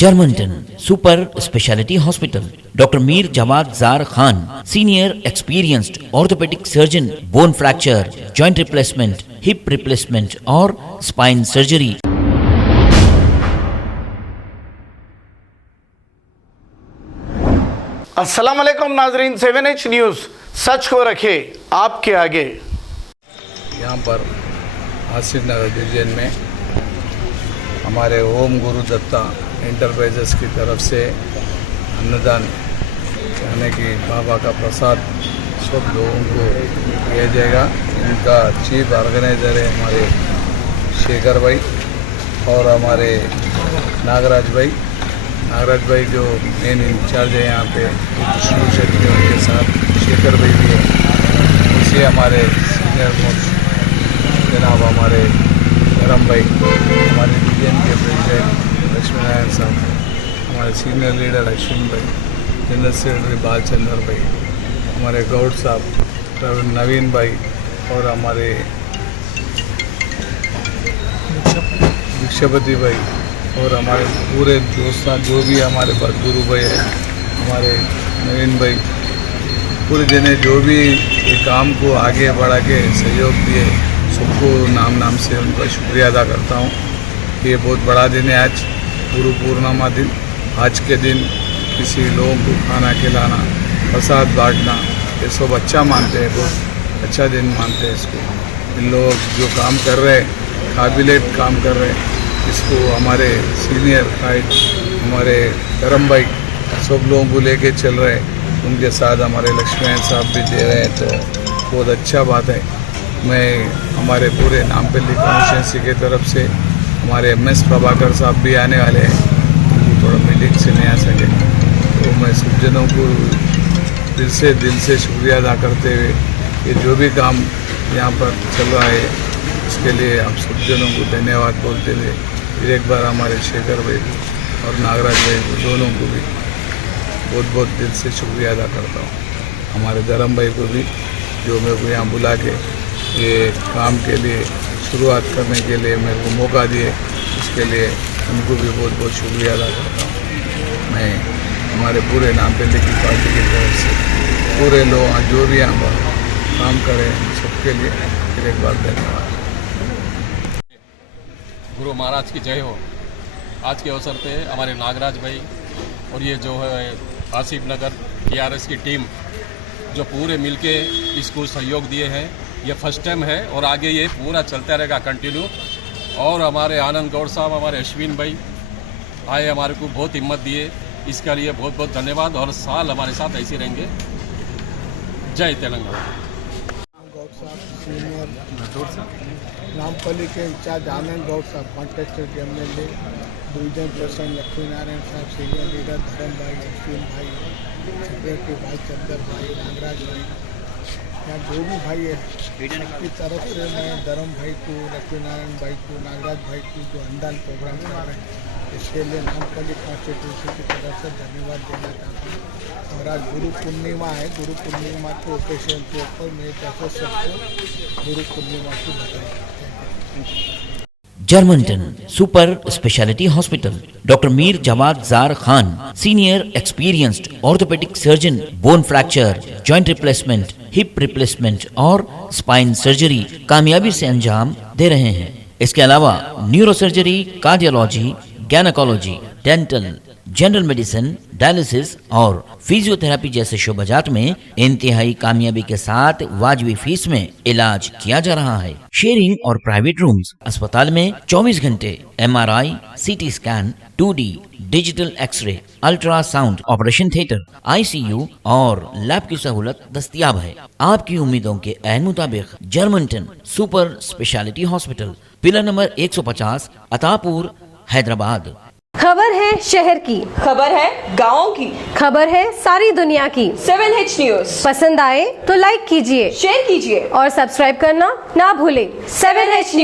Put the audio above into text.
Germanton super speciality hospital, doctor Mir Jawad Zar Khan, senior experienced orthopaedic surgeon, bone fracture, joint replacement, hip replacement और spine surgery. अस्सलाम वालेकुम नाजरीन, 7H news सच को रखे आपके आगे। यहाँ पर आसिफ नगर डिवीजन में हमारे ओम गुरु दत्ता इंटरप्राइजेस की तरफ से अन्नदान यानी कि बाबा का प्रसाद सब लोगों को दिया जाएगा। इनका चीफ ऑर्गेनाइज़र है हमारे शेखर भाई और हमारे नागराज भाई जो मेन इंचार्ज है यहाँ पे डिस्ट्रीब्यूशन के, उनके साथ शेखर भाई भी है। उसी हमारे सीनियर मोस्ट जनाब हमारे धर्म भाई, हमारे डिवीजन के प्रेसिडेंट लक्ष्मी नारायण साहब, हमारे सीनियर लीडर अश्विन भाई, जनरल सेक्रेटरी बालचंद्र भाई, हमारे गौड़ साहब नवीन भाई और हमारे भिक्षापति भाई और हमारे पूरे दोस्त जो भी हमारे पास गुरु भाई है, हमारे नवीन भाई, पूरे जने जो भी ये काम को आगे बढ़ा के सहयोग दिए, सबको नाम नाम से उनका शुक्रिया अदा करता हूँ। ये बहुत बड़ा दिन है आज, गुरु पूर्णिमा दिन। आज के दिन किसी लोगों को खाना खिलाना, प्रसाद बांटना, ये सब अच्छा मानते हैं, बहुत अच्छा दिन मानते हैं इसको। इन लोग जो काम कर रहे हैं, काबिलियत काम कर रहे हैं, इसको हमारे सीनियर गाइड हमारे करम भाई सब लोगों को लेके चल रहे हैं। उनके साथ हमारे लक्ष्मण साहब भी दे रहे हैं, तो बहुत अच्छा बात है। मैं हमारे पूरे नामपल्ली कॉन्स्टिट्यूंसी की तरफ से हमारे MS प्रभाकर साहब भी आने वाले हैं, उनको थोड़ा मीटिंग से नहीं आ सके, तो मैं सब जनों को दिल से शुक्रिया अदा करते हुए ये जो भी काम यहाँ पर चल रहा है इसके लिए आप सब जनों को धन्यवाद बोलते हुए फिर एक बार हमारे शेखर भाई और नागराज भाई दोनों को भी बहुत बहुत दिल से शुक्रिया अदा करता हूँ। हमारे धर्म भाई को भी जो मेरे को यहाँ बुला के ये काम के लिए शुरुआत करने के लिए मेरे को मौका दिए, इसके लिए उनको भी बहुत बहुत शुक्रिया अदा करता हूँ। मैं हमारे पूरे नामपल्ली की पार्टी की तरफ से पूरे लोग जो भी यहाँ पर काम करें सबके लिए फिर एक बार धन्यवाद। गुरु महाराज की जय हो। आज के अवसर पे हमारे नागराज भाई और ये जो है आसिफ नगर TRS की टीम जो पूरे मिलके इसको सहयोग दिए हैं, ये फर्स्ट टाइम है और आगे ये पूरा चलता रहेगा कंटिन्यू। और हमारे आनंद गौड़ साहब, हमारे अश्विन भाई आए, हमारे को बहुत हिम्मत दिए, इसके लिए बहुत बहुत धन्यवाद। और साल हमारे साथ ऐसे रहेंगे। जय तेलंगाना। गौड़ साहब सीनियर नामपल्ली के इंचार्ज आनंद गौड़ साहब, contested MLA, division president Lakshmi Narayan साहब, सीनियर लीडर धर्म भाई, अश्विन भाई, सेक्रेटरी बालचंद्र भाई, नागराज भाई, यहाँ जो भी भाई है की तरफ से मैं धर्म भाई को, लक्ष्मी नारायण भाई को, नागराज भाई को जो अनुदान प्रोग्राम कर रहे हैं इसके लिए नामपल्ली कॉन्स्टिट्यूंसी की तरफ से धन्यवाद देना चाहता हूँ। और आज गुरु पूर्णिमा है, गुरु पूर्णिमा के ओकेशन के ऊपर मेरी तरफ से सबको गुरु पूर्णिमा की बधाई। Germanton super speciality hospital, doctor Mir Jawad Zar Khan, senior experienced orthopaedic surgeon, bone fracture, joint replacement, hip replacement और स्पाइन सर्जरी कामयाबी से अंजाम दे रहे हैं। इसके अलावा neuro surgery, cardiology, gynaecology, dental, general medicine, dialysis और फिजियोथेरेपी जैसे शोबाजात में इंतहाई कामयाबी के साथ वाजिबी फीस में इलाज किया जा रहा है। शेयरिंग और प्राइवेट रूम्स, अस्पताल में 24 घंटे MRI, CT scan, 2D digital x ray, ultrasound, operation theatre, ICU और लैब की सहूलत दस्तयाब है। आपकी उम्मीदों के ऐन मुताबिक Germanton super speciality hospital, pillar number 150, Attapur, Hyderabad. खबर है शहर की, खबर है गाँव की, खबर है सारी दुनिया की। 7H न्यूज़ पसंद आए तो लाइक कीजिए, शेयर कीजिए और सब्सक्राइब करना ना भूलें। 7H news.